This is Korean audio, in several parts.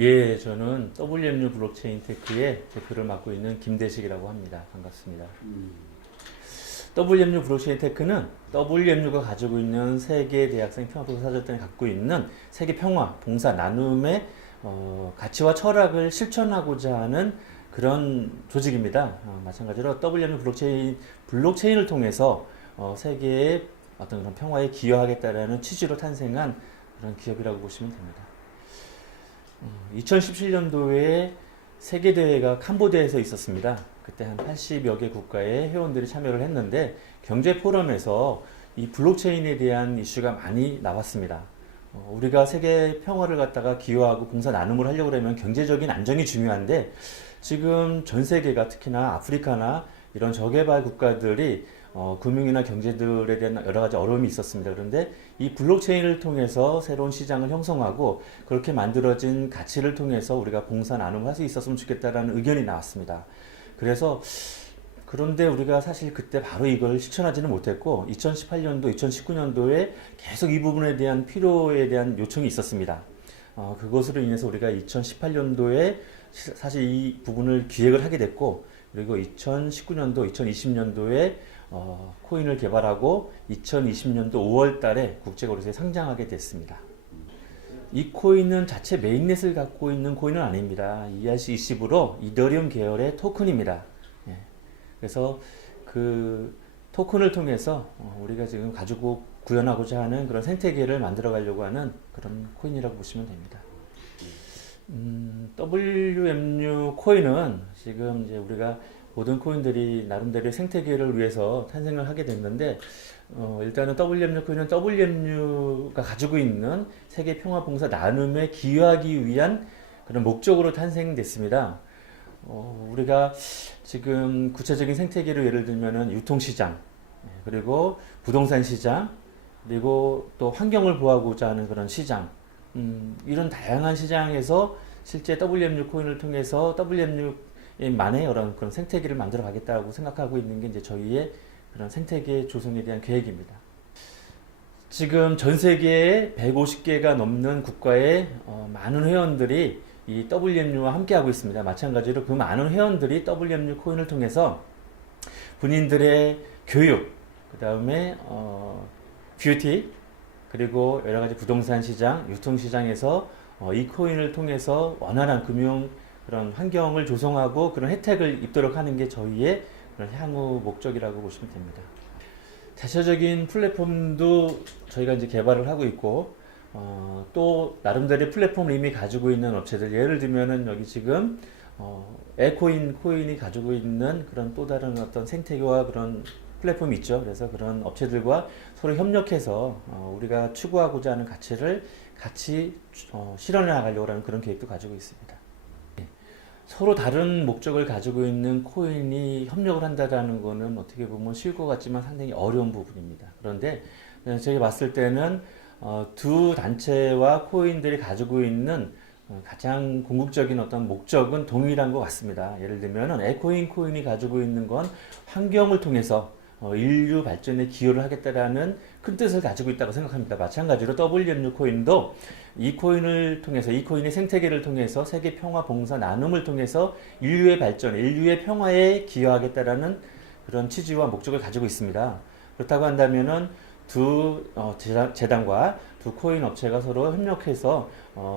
예, 저는 WMU 블록체인 테크의 대표를 맡고 있는 김대식이라고 합니다. 반갑습니다. WMU 블록체인 테크는 WMU가 가지고 있는 세계 대학생 평화봉사 사절단이 갖고 있는 세계 평화, 봉사, 나눔의 가치와 철학을 실천하고자 하는 그런 조직입니다. 마찬가지로 WMU 블록체인을 통해서 세계의 어떤 그런 평화에 기여하겠다라는 취지로 탄생한 그런 기업이라고 보시면 됩니다. 2017년도에 세계대회가 캄보디아에서 있었습니다. 그때 한 80여 개 국가의 회원들이 참여를 했는데 경제 포럼에서 이 블록체인에 대한 이슈가 많이 나왔습니다. 우리가 세계 평화를 갖다가 기여하고 봉사 나눔을 하려고 하면 경제적인 안정이 중요한데 지금 전 세계가 특히나 아프리카나 이런 저개발 국가들이 금융이나 경제들에 대한 여러 가지 어려움이 있었습니다. 그런데 이 블록체인을 통해서 새로운 시장을 형성하고 그렇게 만들어진 가치를 통해서 우리가 봉사 나눔을 할 수 있었으면 좋겠다라는 의견이 나왔습니다. 그래서 그런데 우리가 사실 그때 바로 이걸 실천하지는 못했고 2018년도, 2019년도에 계속 이 부분에 대한 필요에 대한 요청이 있었습니다. 그것으로 인해서 우리가 2018년도에 사실 이 부분을 기획을 하게 됐고 그리고 2019년도, 2020년도에 코인을 개발하고 2020년도 5월 달에 국제거래소에 상장하게 됐습니다. 이 코인은 자체 메인넷을 갖고 있는 코인은 아닙니다. ERC20으로 이더리움 계열의 토큰입니다. 그래서 그 토큰을 통해서 우리가 지금 가지고 구현하고자 하는 그런 생태계를 만들어 가려고 하는 그런 코인이라고 보시면 됩니다. WMU 코인은 지금 이제 우리가 모든 코인들이 나름대로 생태계를 위해서 탄생을 하게 됐는데 일단은 WMU 코인은 WMU가 가지고 있는 세계 평화 봉사 나눔에 기여하기 위한 그런 목적으로 탄생됐습니다. 우리가 지금 구체적인 생태계로 예를 들면은 유통시장, 그리고 부동산 시장, 그리고 또 환경을 보호하고자 하는 그런 시장, 이런 다양한 시장에서 실제 WMU 코인을 통해서 WMU만의 그런 생태계를 만들어 가겠다고 생각하고 있는 게 이제 저희의 그런 생태계 조성에 대한 계획입니다. 지금 전 세계에 150개가 넘는 국가의 많은 회원들이 이 WMU와 함께 하고 있습니다. 마찬가지로 그 많은 회원들이 WMU 코인을 통해서 본인들의 교육, 그 다음에 뷰티, 그리고 여러 가지 부동산 시장, 유통 시장에서 이 코인을 통해서 원활한 금융 그런 환경을 조성하고 그런 혜택을 입도록 하는 게 저희의 그런 향후 목적이라고 보시면 됩니다. 자체적인 플랫폼도 저희가 이제 개발을 하고 있고 또 나름대로 플랫폼을 이미 가지고 있는 업체들, 예를 들면은 여기 지금 에코인 코인이 가지고 있는 그런 또 다른 어떤 생태계와 그런 플랫폼이 있죠. 그래서 그런 업체들과 서로 협력해서 우리가 추구하고자 하는 가치를 같이 실현해 나가려고 하는 그런 계획도 가지고 있습니다. 서로 다른 목적을 가지고 있는 코인이 협력을 한다는 것은 어떻게 보면 쉬울 것 같지만 상당히 어려운 부분입니다. 그런데 제가 봤을 때는 두 단체와 코인들이 가지고 있는 가장 궁극적인 어떤 목적은 동일한 것 같습니다. 예를 들면 에코인 코인이 가지고 있는 건 환경을 통해서 인류 발전에 기여를 하겠다라는 큰 뜻을 가지고 있다고 생각합니다. 마찬가지로 WMU 코인도 이 코인을 통해서, 이 코인의 생태계를 통해서 세계 평화 봉사 나눔을 통해서 인류의 발전, 인류의 평화에 기여하겠다라는 그런 취지와 목적을 가지고 있습니다. 그렇다고 한다면은 두 재단과 두 코인 업체가 서로 협력해서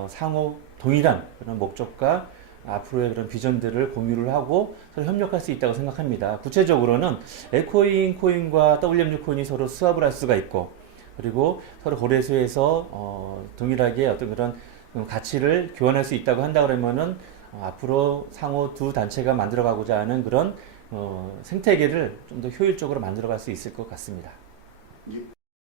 상호 동일한 그런 목적과 앞으로의 그런 비전들을 공유를 하고 서로 협력할 수 있다고 생각합니다. 구체적으로는 에코인 코인과 WMU 코인이 서로 스왑을 할 수가 있고, 그리고 서로 거래소에서 동일하게 어떤 그런 가치를 교환할 수 있다고 한다 그러면은 앞으로 상호 두 단체가 만들어가고자 하는 그런 생태계를 좀 더 효율적으로 만들어갈 수 있을 것 같습니다.